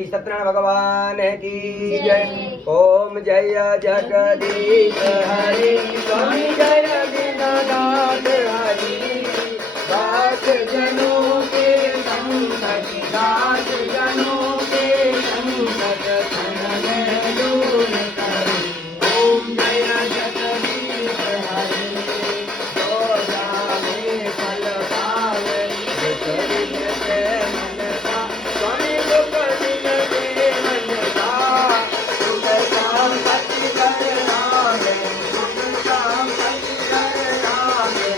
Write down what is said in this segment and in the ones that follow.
श्री सत्यनारायण भगवान की जय। ओम जय जगदीश हरि स्वामी जय दीननाथ हरि दास जनों के संकट दास जनों के संकट हरण दूर करे। ओम जय जगदीश हरि जो जाने फल पावे शरीर से मन का स्वामी दुख दिन के मन का सुख शाम सत्य कर नामे सुख शाम सत्य कर नामे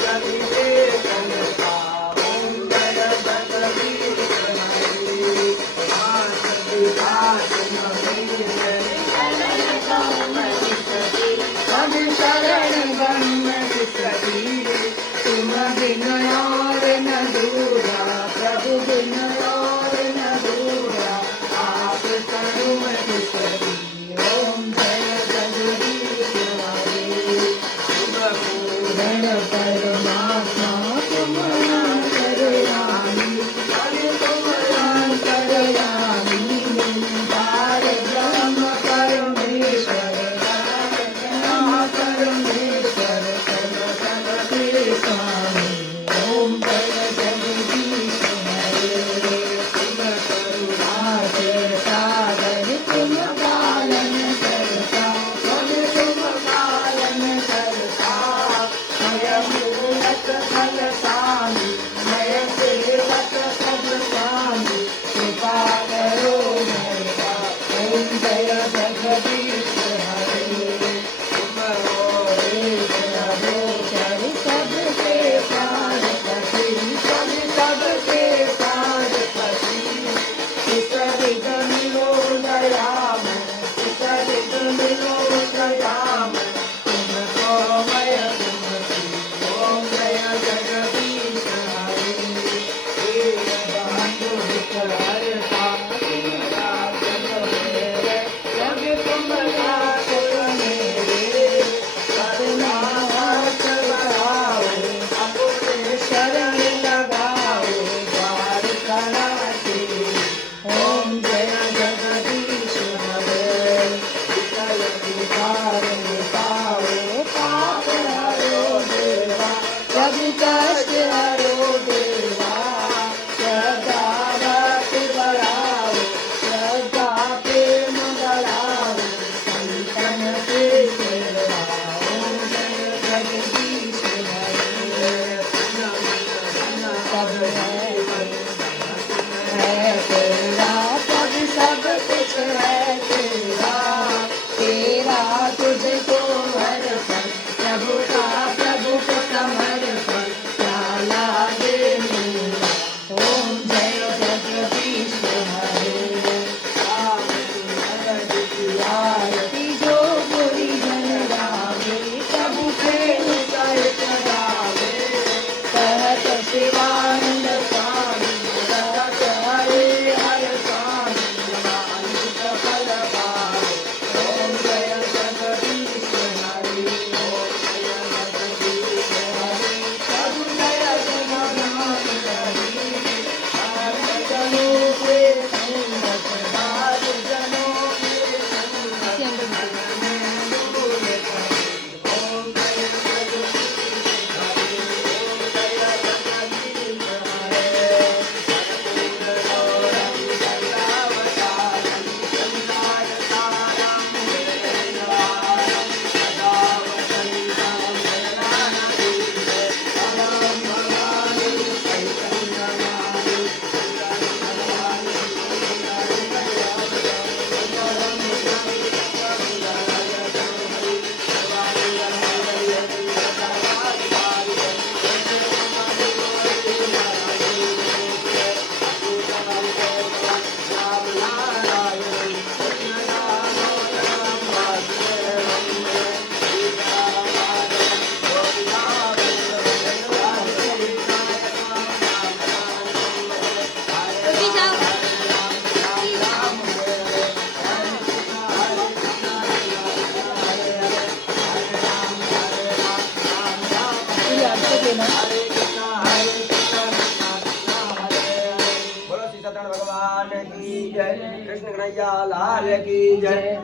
सभी के तन का। ओम जय जगदीश हरि सभी दास सभी शरण गण तुम बिन और न दूरा प्रभु बिन और न दूरा आप करुण सती। ओम जय जगदीश हरि शुभ पूर्ण परमात्मा तुम अंतर्यामी हरि तुम अंतर्यामी निराकार ब्रह्म परमेश्वर परमेश्वर सर्वसर्वते स्वामी। ओम जय जगदीश हरे तुम करुणा के सागर तुम पालन करता स्वामी तुम पालन करता मय मूरत फल स्वामी मय सेवक सब स्वामी कृपा करो मेरा। ओम जय जगदीश हरे तुम हो एक अगोचर सबके पारपति स्वामी सबके पारपति इस विध मिलो दयाम इस विध मिलो दयाम तुमको मय तुमसी। ओम जय जगदीश हरे वीर बंधु हित हरता तुम दास मेरे जग तुम दास मेरे करुणा हाथ बढ़ाओ अपने शरण लगाओ द्वार कराते। ओम जय जगदीश हरे विकल विकार मिटाओ पाप हरो देवा कभी कष्ट हरो देवा श्रद्धा भक्ति बढ़ाओ श्रद्धा प्रेम बढ़ाओ संतन के सेवा। ओम जय जगदीश हरे सब है तेरा सब सब कुछ है तेरा तेरा तुझको अर्पण प्रभु का प्रभु को समर्पण क्या लागे मेरा। ओम जय जगदीश हरे आरती जो बुरी जन गावे प्रभु प्रेम सहित गावे कहत शिवानंद स्वामी कहत हरे हर स्वामी अनंत फल की जय। कृष्ण कन्हैया लाल की जय।